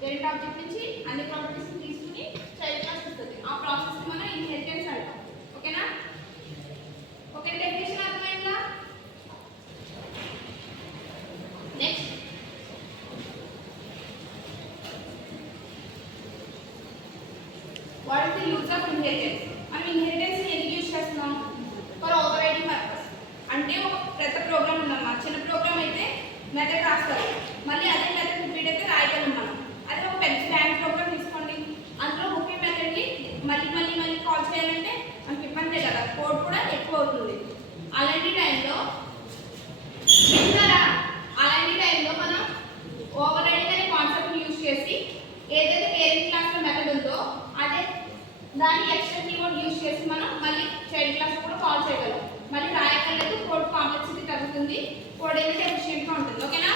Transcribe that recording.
Parent object నుంచి అన్ని properties తీసుకుని చైల్డ్ క్లాస్ వస్తుంది. ఆ ప్రాసెస్ మనం ఇన్హెరిటెన్స్ అంటాం. ఓకేనా? ఓకే, డెఫినేషన్ అర్థమైందా? Next what is the use of inheritance? మనం ఇన్హెరిటెన్స్ ఎందుకు యూజ్ చేస్తున్నాం? For over riding purpose. అంటే ఒక పెద్ద ప్రోగ్రామ్ ఉందన్నమాట. చిన్న ప్రోగ్రామ్ అయితే మెథడ్ రాస్తారు, మళ్ళీ అదే మెథడ్ రిపీట్ అయితే రాయగలం మనం. అదే ఒక పెద్ద బ్యాంక్ ప్రోగ్రామ్ తీసుకోండి, అందులో ఒకే మెథడ్ని మళ్ళీ కాల్ చేయాలంటే మనకి ఇబ్బందే కదా, కోడ్ కూడా ఎక్కువ అవుతుంది. అలాంటి టైంలో మనం ఓవర్ రైడింగ్ అనే కాన్సెప్ట్ని యూజ్ చేసి ఏదైతే పేరెంట్ క్లాస్లో మెథడ్ ఉందో అదే దాన్ని ఎక్స్ట్రా కీవర్డ్ యూజ్ చేసి మనం మళ్ళీ చైల్డ్ క్లాస్ కూడా కాల్ చేయగలం. మళ్ళీ రాయగలదు, కోడ్ కాంప్లెక్సిటీ తగ్గుతుంది, కోడ్ అనేది ఎఫిషియెంట్గా ఉంటుంది. ఓకేనా?